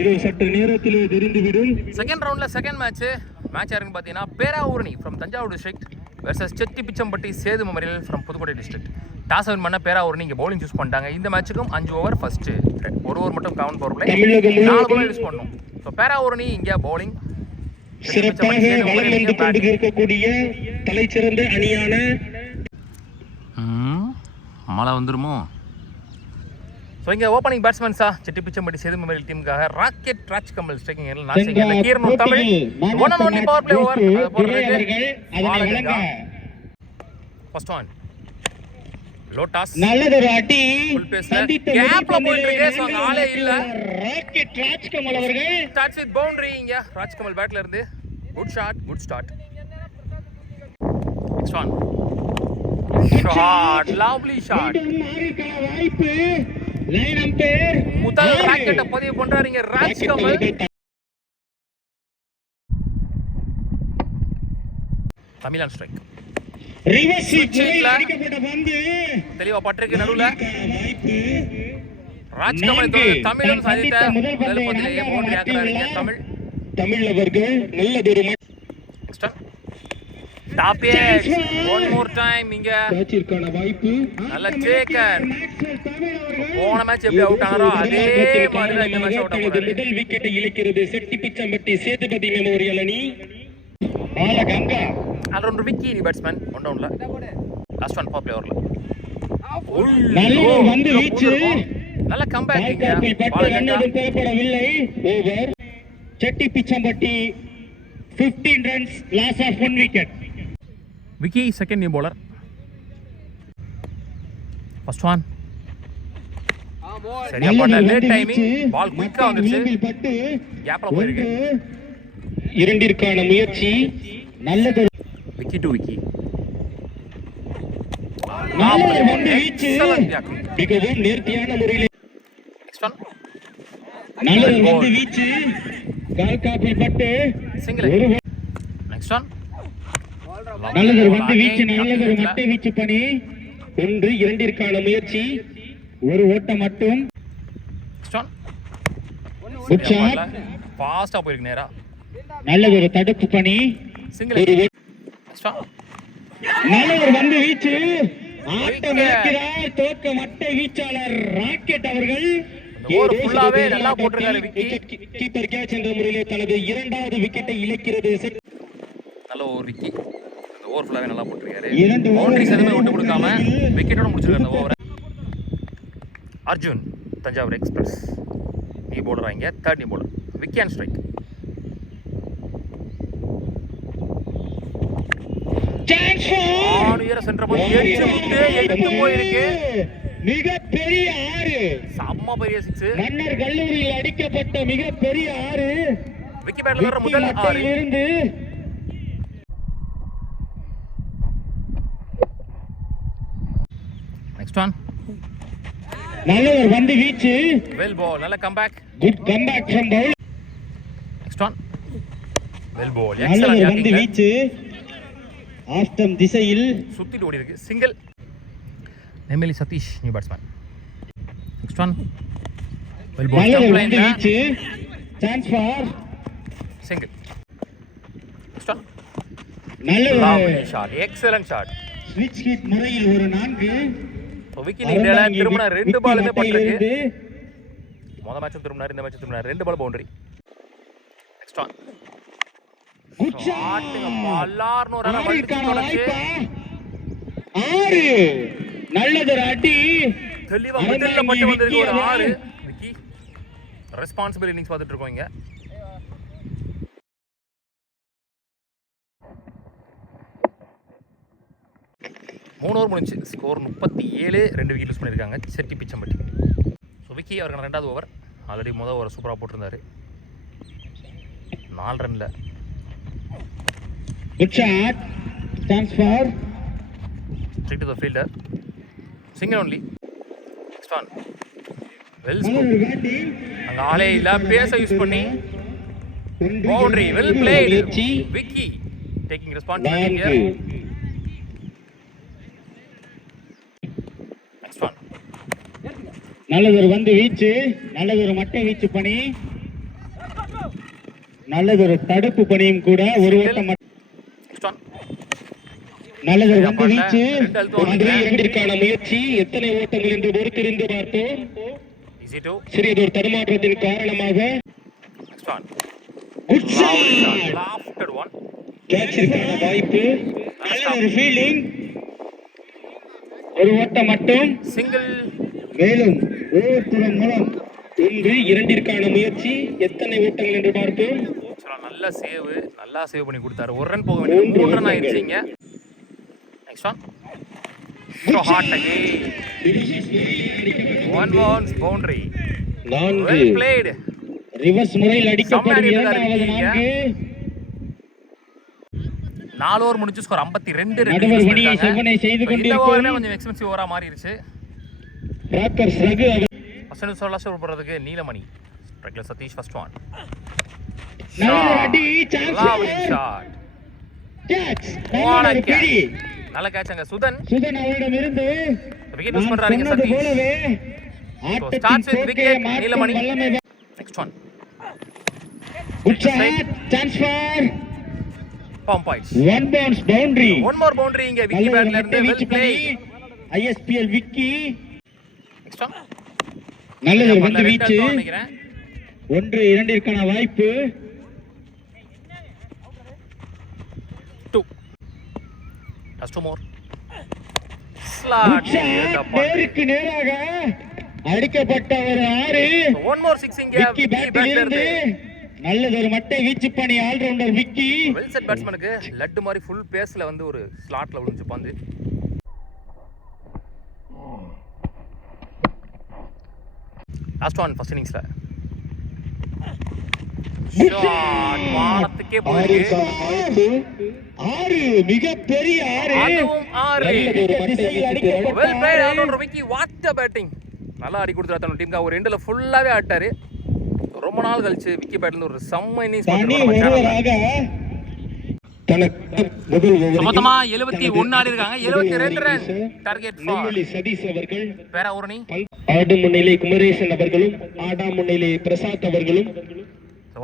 இது சற்று நேரத்திலே தெரிந்துவிடும். செகண்ட் ரவுண்டில் செகண்ட் மேட்ச் யாருன்னு பார்த்தீங்கன்னா Peravurani from Thanjavur district versus Chettipichampatti Sethu memorial from Pudukkottai district. Toss win பண்ண பேராவூரணி இங்கே பவுலிங் சூஸ் பண்ணிட்டாங்க. இந்த மேட்சுக்கும் 5 ஓவர் ஃபர்ஸ்ட், ஒரு ஓவர் மட்டும் count power play, 4 ball use பண்ணணும். ஸோ பேராவூரணி இங்கே பவுலிங் சிறப்பாக வளம் வந்து கொண்டு இருக்கக்கூடிய தலைச்சிறந்த அணியான மழை வந்துருமோ. ஸோ இங்கே ஓப்பனிங் பேட்ஸ்மேன்ஸா செட்டிப்பிச்சம்பட்டி சேது மெமரியல் டீமுக்காக ராக்கெட் ராஜ் கமல் ஸ்ட்ரைக்கிங் ஏரியில் நான் Keeranur Tamil 1 and only power play over. First one லோட்டாஸ் நல்லதொரு அடி கேப்ல போயிட்டு இருக்கு. சோ ஆளே இல்ல. ராக்கெட் ராஜ்கமல் அவர்கள் ஸ்டார்ட்ஸ் வித் பவுண்டரி. இங்க ராஜ்கமல் பேட்ல இருந்து good shot, good start. Next one shot, lovely shot. வாய்ப்பு லைன் அம்பையர் முதல் ராக்கெட்ட பதிவு பண்றாரு இங்க ராஜ்கமல். தமிழன் ஸ்ட்ரைக் ரிவர்ஸ் ஸ்விட்ச்ல அடிக்கப்பட்ட பந்து தெளிவா பட்டிருக்கு நடுவுல. ராஜ்கமல் தமிழன் சாதித்த முதல் பந்திலேயே பவுண்டரி ஆக்குறாரு தமிழ் அவர்கள். நல்லதொரு நெக்ஸ்ட் டாப் எட் ஒன் மோர் டைம் இங்க மேட்சிற்கான வாய்ப்பு. நல்ல டேக்கன். போன மேட்ச் எப்படி அவுட் ஆனாரோ அதே மாதிரி தான் இந்த மேட்ச் அவுட் ஆனாரு. முதல் விக்கெட்டை இழக்கிறது செட்டிப்பிச்சம்பட்டி சேதுபதி மெமோரியல் அணி. கங்கா ஆல்ரவுண்டர் விக்கி நீ பேட்ஸ்மேன் ஒன் டவுன்ல. லாஸ்ட் ஒன் பவர் ஓவர்ல நல்ல வந்து வீச்சு, நல்ல கம்பேக். இங்க தேவைப்படவில்லை. Over Chettipichampatti 15 runs, loss of 1 wicket. Vicky second new bowler. First one சரியா போட்ட லேட் டைமிங், பால் குயிக்கா வந்துச்சு, கேப்ல போயிருக்கு. இரண்டிற்கான முயற்சி நல்லது. விக்கி டு விக்கி மிகவும் நேர்த்தியான முறையில் நல்லது வந்து வீச்சு கால் காப்பில் பட்டு சிங்கிள். நெக்ஸ்ட் ஒன் நல்லது வந்து வீச்சு, நல்லது மட்டை வீச்சு பணி. 1 2ற்கான முயற்சி, ஒரு ஓட்டம் மட்டும். ஃபாஸ்டா போயிருக்கு நேரா. நல்லது ஒரு தடுப்பு பணி, சிங்கிள். நல்லவர் வந்து வீச்சு ஆட்டம் இழக்கிறார். தோற்க மட்டை வீச்சாளர் ராக்கெட் அவர்கள். ஓவர் ஃபுல்லாவே நல்லா போட்டுருக்காரு விக்கி. கீப்பர் கேட்ச் என்ற முறையிலே தனது 2வது விக்கெட்டை இழக்கிறது. நல்ல ஓவர் விக்கி, அந்த ஓவர் ஃபுல்லாவே நல்லா போட்டுருக்காரு. பவுண்டரிஸ் எதுவுமே விட்டு கொடுக்காம விக்கெட்டோட முடிச்சிருக்காரு அந்த ஓவரை. அர்ஜுன் தஞ்சாவூர் எக்ஸ்பிரஸ் நீ போடுறா இங்க தேர்ட் நீ போடுற. Vicky and strike. எடுத்து போயிருக்கு. மிகப்பெரிய 6, செம்ம பெரிய 6. மன்னர் கல்லூரியில் அடிக்கப்பட்ட மிகப்பெரிய 6. விக்கி பேட்ல வர முதல் 6 இருந்து நெக்ஸ்ட் ஒன் நல்லவர் வந்து வீச்சு, வெல் பால், நல்ல comeback, good comeback from bowl. Next one well ball, நல்லவர் வந்து வீச்சு ஆஸ்டம் திசையில் சுத்திட்டு ஓடி இருக்கு. Single. Nemeli Sathish new batsman. Next one well ball, stump லைன்ல வீச்சு, chance for single. Next one நல்ல ஷாட், எக்ஸலென்ட் ஷாட். ஸ்விட்ச் ஹிட் முறையில் ஒரு 4. விக்கி நீங்க திரும்ப 2 பாலுமே பட்டிருக்கு. முதல் மேட்ச் திரும்பினார், இந்த மேட்ச் திரும்பினார். 2 பால் பவுண்டரி. நெக்ஸ்ட் ஒன் நல்லதொரு அடி தெளிவா மிடில்ல பட்டு வந்திருக்கு ஒரு 6. விக்கி ரெஸ்பான்சிபிள் இன்னிங்ஸ் பார்த்துட்டு இருக்கோம் இங்க. மூணு ஓவர் முடிஞ்சு ஸ்கோர் 37. 2 விக்கெட் யூஸ் பண்ணியிருக்காங்க செட்டிப்பிச்சம்பட்டி. ஸோ விக்கி அவருக்கான 2வது ஓவர். ஆல்ரெடி முதல் ஓவர் சூப்பராக போட்டிருந்தாரு. 4 ரன்ல. Good shot. Chance for straight to the fielder. Single only. Next one. Well scored. அங்க ஆளே இல்ல, பேஸ யூஸ் பண்ணி boundary. Well played. Vicky taking responsibility here. நல்லதொரு வந்து வீச்சு, நல்லதொரு மட்டை வீச்சு பணி. நல்லதொரு தடுப்பு பணியும் கூட ஒரு ஓட்டம் Next one. நல்லதொரு வந்து வீச்சு ரெண்டு அழுத்தம் ஒன்று இரண்டிற்கான முயற்சி எத்தனை ஓட்டங்கள் என்று பொறுத்திருந்து பார்த்தோம். Easy two. சிறியதொரு தடுமாற்றத்தின் காரணமாக Next one. Good Lovely shot. Shot Lofted one. கேட்சிற்கான வாய்ப்பு நல்லதொரு ஃபீல்டிங் ஒரு ஓட்டம் மட்டும் Single. மேலும் ஓவர்புறம் மூலம் ஒன்று இரண்டிற்கான முயற்சி எத்தனை ஓட்டங்கள் என்று பார்ப்போம். நல்ல சேவ், நல்லா சேவ் பண்ணி கொடுத்தாரு. ஒரு ரன் போக வேண்டியது 3 ரன் ஆயிடுச்சு இங்க. Next one. So hot again. One bounce boundary. நான்கு Well played. ரிவர்ஸ் முறையில் அடிக்கப்படும் செம்மையா இரண்டாவது அடிக்கிறாரு நான்கு 4 ஓவர் முடிஞ்சு ஸ்கோர் 52 நடுவர் மணியை செவ்வனை செய்து இந்த ஓவரே கொண்டிருக்கும் கொஞ்சம் எக்ஸ்பென்சிவ் ஓவரா மாறிடுச்சு. ராக்கர்ஸ் ரகு ஃபர்ஸ்ட் சொல்ல போறதுக்கு நீலமணி. ஸ்ட்ரைக்ல சதீஷ் ஃபர்ஸ்ட் ஒன். நல்ல அடி chance Lovely shot. Catch What a நல்ல catch. பிடி நல்ல கேட்ச் அங்க சுதன். சுதன் அவரிடம் இருந்து விக்கெட் லூஸ் பண்றாருங்க சொன்னது சதீஷ். போலவே starts ஆட்டத்தின் with போக்கை wicket, மாற்றும் நீலமணி. வல்லமை Next one. Good shot chance for Palm points. One bounce boundary One more boundary இங்க விக்கி பேட்ல இருந்து well played. ISPL Vicky Next one. நல்லது வந்து ரெண்டு வீச்சு அழுத்தம் நினைக்கிறேன். ஒன்று இரண்டிற்கான வாய்ப்பு 2. Just two more. Slot. நேருக்கு நேராக அடிக்கப்பட்ட ஒரு ஆறு One more six இங்க விக்கி விக்கி பேட்டில் பேட்ல இருந்து இருந்து. நல்லதொரு மட்டை வீச்சு பண்ணி ஆல்ரவுண்டர் விக்கி வெல் செட் பேட்ஸ்மேனுக்கு லட்டு மாதிரி ஃபுல் பேஸ்ல வந்து ஒரு ஸ்லாட்ல விழுந்துச்சு பந்து. லாஸ்ட் ஒன் ஃபர்ஸ்ட் இன்னிங்ஸ்ல ஷாட் வானத்துக்கே போயிருக்கு. ஆறு மிகப்பெரிய ஆறு அதுவும் 6. நல்லதொரு மட்டை வீச்சு well played allrounder Vicky what a batting. நல்லா ஆடி கொடுத்துறாரு தன்னோட டீமுக்கு. ஒரு எண்ட்ல ஃபுல்லாவே ஆட்டாரு. ரொம்ப நாள் கழிச்சு விக்கி பேட்ல இருந்து ஒரு செம்ம இன்னிங்ஸ் தனி பண்ணிருக்காங்க. ஒருவராக தனக்கு முதல் ஓவரில் மொத்தமா 71 ஆடி இருக்காங்க. 72 run target for Nelveli Satish அவர்கள் பேரா ஊரணி. ஆடு முன்னிலை குமரேசன் அவர்களும் ஆடா முன்னிலை பிரசாத் அவர்களும்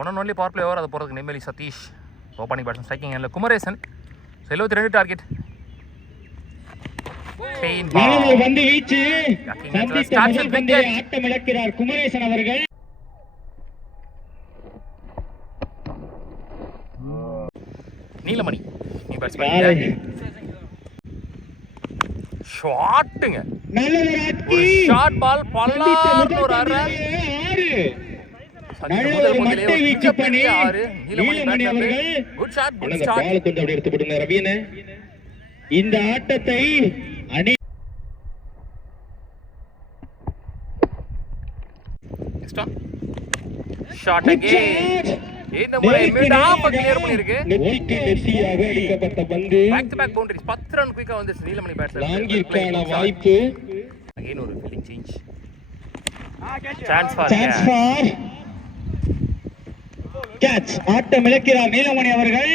one and only power play over அது போகிறதுக்கு Nemmeli Satish opening batsman striking இல்லை குமரேசன். 72 டார்கெட். நல்லது வந்து வீச்சு Attacking சந்தித்த starts முதல் with பந்தை wicket. ஆட்டம் இழக்கிறார் குமரேசன் அவர்கள். நீலமணி நீ பேட்ஸ்மேன் ஷாட்டுங்க. நல்லது ஒரு ராக்கி ஷார்ட் பால் பல்லார்னு ஒரு அரை. ஆறு நல்ல முதல் ஒரு பந்திலே மட்டை ஒரு வீச்சு பண்ணி மிகப்பெரிய 6. நீலமணி நீலமணி பேட்ல அவர்கள் குட் ஷாட் குட் அந்த ஸ்டார்ட். பால் கொஞ்சம் அப்படியே எடுத்து போடுங்க ரவியனே. இந்த ஆட்டத்தை அணி நெக்ஸ்ட் ஒன் ஷாட் அகைன். இந்த முறை மிட் ஆஃப் கிளியர் பண்ணிருக்கு. நெத்திக்கு நெத்தியாக அடிக்கப்பட்ட பந்து back to back boundaries 10 run குயிக்கா வந்துச்சு நீலமணி பேட்ஸ்ல. நான்கிற்கான வாய்ப்பு அகைன் ஒரு fielding change. Chance for chance for catch. ஆட்டம் இழக்கிறார் நீலமணி அவர்கள்.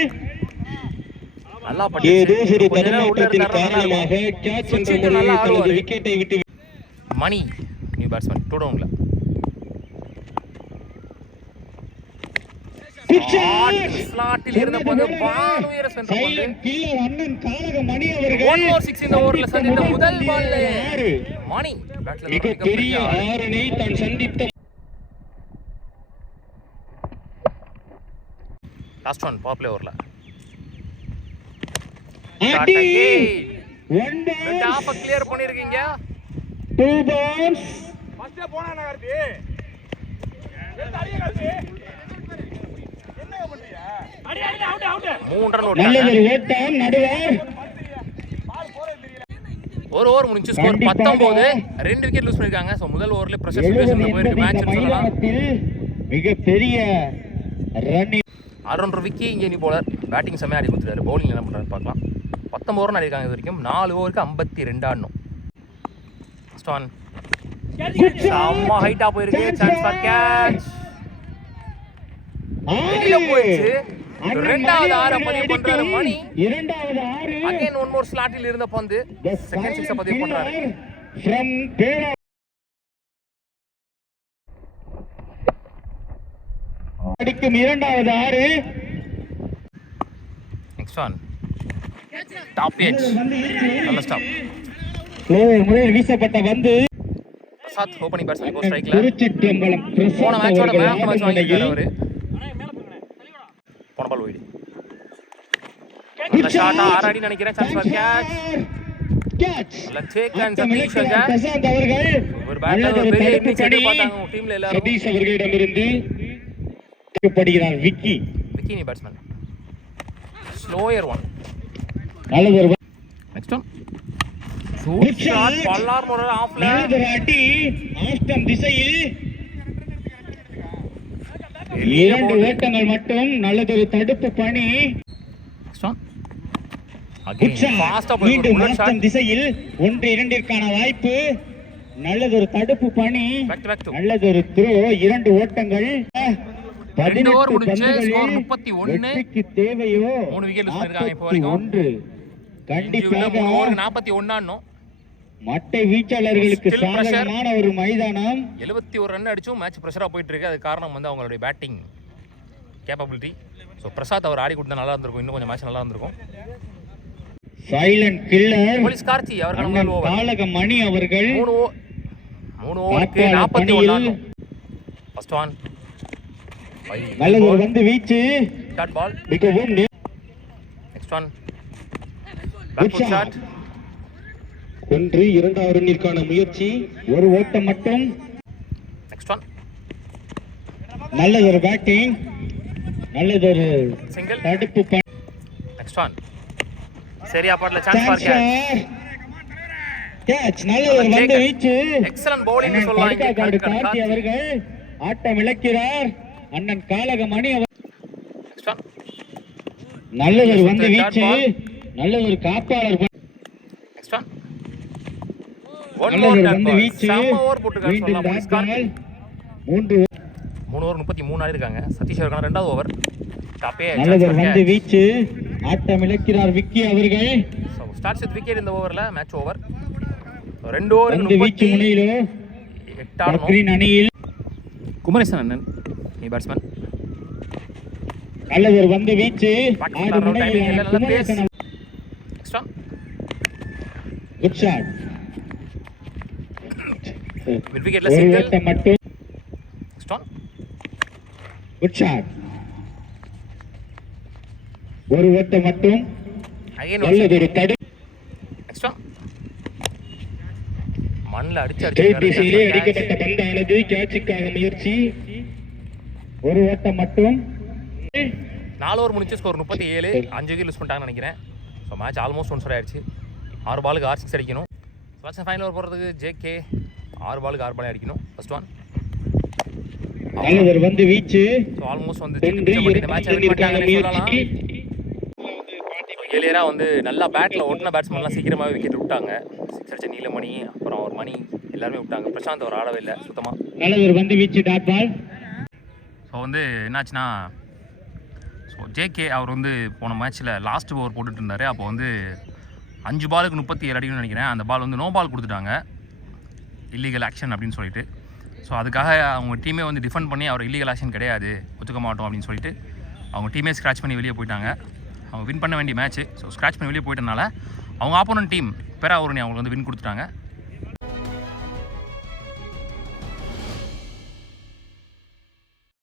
நல்லா ஏதோ பண்ணிச்சு. ஒரு கொஞ்ச நேரம் உள்ள தடுமாற்றத்தின் இருந்தாருன்னா காரணமாக கேட்ச் என்ற சுவிட்ச் நல்லா முறையில் தனது ஆடுவாரு. விக்கெட்டை விட்டு மணி நியூ பேட்ஸ்மேன் 2 டவுன்ல. ஸ்லாட்டில் இருந்த போது வானுயர சென்ற பந்து. சைலண்ட் கில்லர் அண்ணன் காலக மணி அவர்கள். 1 more 6 இந்த ஓவர்ல சந்தித்த முதல் பால்ல ஆறு. மணி பேட்ல மிகப்பெரிய ஆறனை தான் சந்தித்த லாஸ்ட் ஒன் பவர் பிளே ஓவர்ல அடி. One One bounce, top clear பண்ணிருக்கீங்க. 2 bounce. மூணு ரன் நல்லது ஓட்டாங்க. ஒரு ஓட்டம் நடுவர் ஒரு ஓவர் முடிஞ்சு ஸ்கோர் 19. 2 விக்கெட் லூஸ் பண்ணிருக்காங்க. சோ முதல் ஓவர்ல பிரஷர் சிச்சுவேஷன்ல போயிருக்கு மேட்ச் சொல்லலாம். மிகப்பெரிய ரன் ஆல்ரவுண்டர் விக்கி இங்கே நீ போலர் பேட்டிங் செம்மையா ஆடி கொடுத்துட்டாரு. பவுலிங் என்ன பண்றாரு பார்க்கலாம். 19 ஓவர் ஆடிருக்காங்க இது வரைக்கும். 4 ஓவருக்கு 52 ஆடணும். ஃபர்ஸ்ட் ஒன் செம்ம ஹைட்டா போயிருக்கு. Chance for catch. வெளியில போயிடுச்சு. ரெண்டாவது ஆற பதிவு பண்றாரு மணி. இரண்டாவது ஆறு அகைன் ஒன் மோர் ஸ்லாட்டில் இருந்த பந்து செகண்ட் சிக்ஸ் பதிவு பண்றாரு. ஃப்ரம் பேரா அடிக்கும் இரண்டாவது 6. நெக்ஸ்ட் ஒன் டாப் எட்ஜ், நல்ல ஸ்டாப். ஸ்லோவர் முறையில் வீசப்பட்ட வந்து பிரசாத் ஓப்பனிங் பேட்ஸ்மேன் இப்போ ஸ்ட்ரைக்ல. திருச்சிற்றம்பலம் போன பிரசாத் மேட்சோட அவர்கள் மேட்ச் ஆடும் வாங்கியிருக்காரு நிலையில் அவரு. போன பால் ஓடி நல்ல ஷாட்டா 6 அடி நினைக்கிறேன். Chance for catch. கேட்ச். நல்ல டேக் அண்ட் சதீஷ்ங்க. பிரசாத் அவர்கள் ஒரு பேட்ல ஒரு பெரிய இன்னிங்ஸ் எதிர்பார்த்தாங்க டீம்ல எல்லாரும். சதீஷ் அவர்களிடமிருந்து தடுக்கப்படுகிறார் விக்கி. பிகினி பேட்ஸ்மேன். Slower one. நல்லதொரு நெக்ஸ்ட் ஒன் ஷூட் ஷாட் பல்லார் முறை ஆஃப்ல. நல்லதொரு அடி ஆஸ்டம் திசையில் 2 ஓட்டங்கள் மட்டும். நல்லதொரு தடுப்பு பணி. நெக்ஸ்ட் ஒன் அகைன் ஃபாஸ்டா போய் மீண்டும் புல்லட் ஆஸ்டம் ஷாட். திசையில் 1-2ற்கான வாய்ப்பு. நல்லதொரு தடுப்பு பணி. Back to back to. நல்லதொரு த்ரோ. 2 ஓட்டங்கள். 2 ஓவர் 18 முடிஞ்சு பந்துகளில் ஸ்கோர் 31. வெற்றிக்கு தேவையோ 3 விக்கெட் பண்ணிருக்காங்க இப்போ வரைக்கும். 41. கண்டிப்பாக 3 ஓவருக்கு 41 ஆனோம். மட்டை வீச்சாளர்களுக்கு Still pressure. சாதகமான ஒரு மைதானம். 71 ரன் அடிச்சும் மேட்ச் ப்ரெஷராக போயிட்டு இருக்கு. அது காரணம் வந்து அவங்களுடைய பேட்டிங் கேப்பபிலிட்டி. ஸோ பிரசாத் அவர் ஆடி கொடுத்தா நல்லா இருந்திருக்கும், இன்னும் கொஞ்சம் மேட்ச் நல்லா இருந்திருக்கும். சைலண்ட் கில்லர் போலீஸ் கார்த்தி அவர்கள் முதல் ஓவர். பாலக மணி அவர்கள் 3 ஓவருக்கு 41 ஆனோம். ஃபர்ஸ்ட் ஒன் நல்லது ஒரு வந்து வீச்சு. Dot ball. மிகவும் next one back foot shot. 1-2 ரன்னிற்கான முயற்சி. ஒரு ஓட்டம் மட்டும். நெக்ஸ்ட் ஒன் நல்லதொரு பேட்டிங். நல்லதொரு சிங்கிள். தடுப்பு பணி. நெக்ஸ்ட் ஒன் சரியா பாட்ல சான்ஸ் ஃபார் கேட்ச். கேட்ச். நல்லதொரு வந்து வீச்சு. எக்ஸலன்ட் பவுலிங் சொல்லலாம் இங்க கார்த்தி அவர்கள் ஆட்டம் இழக்கிறார். அண்ணன் காலக மணி அவர். நெக்ஸ்ட் ஒன் நல்லதொரு வந்து வீச்சு. நல்லதொரு காப்பாளர். நெக்ஸ்ட் ஒன் ஒன் மோர் நல்லதொரு டாட் வந்து பால். வீச்சு. செம்ம ஓவர் போட்டுருக்காங்க மீண்டும் சொல்லலாம் போலீஸ் கார்த்தி. 3 3 ஓவர் 33 ஆடி இருக்காங்க. சதீஷ் அவர்கள் 2வது ஓவர். டாப்பே நல்லதொரு வந்து வீச்சு. ஆட்டம் இழக்கிறார் விக்கி அவர்கள். ஸோ ஸ்டார்ட்ஸ் வித் விக்கெட் இந்த ஓவரில் மேட்ச் ஓவர். 2 ஓவர் வந்து வீச்சு முனையிலோ 8 ஆடணும். பக்ரீன் அணியில். குமரேசன் அண்ணன் நீ பேட்ஸ்மேன். நல்லதொரு வந்து வீச்சு. பாகிஸ்தான் ஆடு டைமிங் முனையில் நல்ல pace. Kumaresan. Next one good shot. Mid விக்கெட்ல ஒரு சிங்கிள். ஓட்டம் மட்டும். Next one good shot. ஒரு ஓட்டம் மட்டும். அகைன் நல்லதொரு தடு. நெக்ஸ்ட் ஒன் மண்ணில் அடிச்சு ஸ்ட்ரெயிட் திசையிலே அடிச்சு அடிக்கப்பட்ட பந்தானது கேட்சுக்காக முயற்சி. ஒரு ஓட்டம் மட்டும். 4 ஓவர் முடிச்சு ஸ்கோர் 37. 5 விக்கெட் லூஸ் பண்ணிட்டாங்கன்னு நினைக்கிறேன். ஸோ மேட்ச் ஆல்மோஸ்ட் ஒன்ஸ் ஆயிடுச்சு. 6 பாலுக்கு 6 6 அடிக்கணும். செலக்ஷன் ஃபைனல் ஓவர் போகிறதுக்கு ஜேகே 6 பாலுக்கு 6 பாலே அடிக்கணும். ஃபர்ஸ்ட் ஒன் நல்லதொரு வந்து வீச்சு. ஸோ ஆல்மோஸ்ட் வந்து இந்த மேட்ச் வின் பண்ணிட்டாங்கன்னு சொல்லலாம். ஏலியரா வந்து நல்லா பேட்டில் ஓட்டின பேட்ஸ்மேன்லாம் சீக்கிரமாகவே விக்கெட் விட்டாங்க. 6 அடிச்ச நீலமணி, அப்புறம் ஒரு மணி எல்லாருமே விட்டாங்க. பிரசாந்த் அவர் ஆடவே இல்லை சுத்தமாக. நல்லதொரு வந்து வீச்சு. டாட் பால். ஸோ வந்து என்னாச்சுன்னா, ஸோ ஜேகே அவர் வந்து போன மேட்ச்சில் லாஸ்ட் ஓவர் போட்டுட்டு இருந்தார். அப்போ வந்து 5 பாலுக்கு 37 அடிக்கணும்னு நினைக்கிறேன். அந்த பால் வந்து நோ பால் கொடுத்துட்டாங்க, இல்லீகல் ஆக்ஷன் அப்படின்னு சொல்லிட்டு. ஸோ அதுக்காக அவங்க டீமே வந்து டிஃபெண்ட் பண்ணி அவர் இல்லீகல் ஆக்ஷன் கிடையாது, ஒத்துக்க மாட்டோம் அப்படின்னு சொல்லிட்டு அவங்க டீமே ஸ்க்ராட்ச் பண்ணி வெளியே போயிட்டாங்க. அவங்க வின் பண்ண வேண்டிய மேட்ச்சு. ஸோ ஸ்க்ராட்ச் பண்ணி வெளியே போயிட்டனால அவங்க ஆப்போனன்ட் டீம் பேராவூரணி அவங்களுக்கு வந்து வின் கொடுத்துட்டாங்க.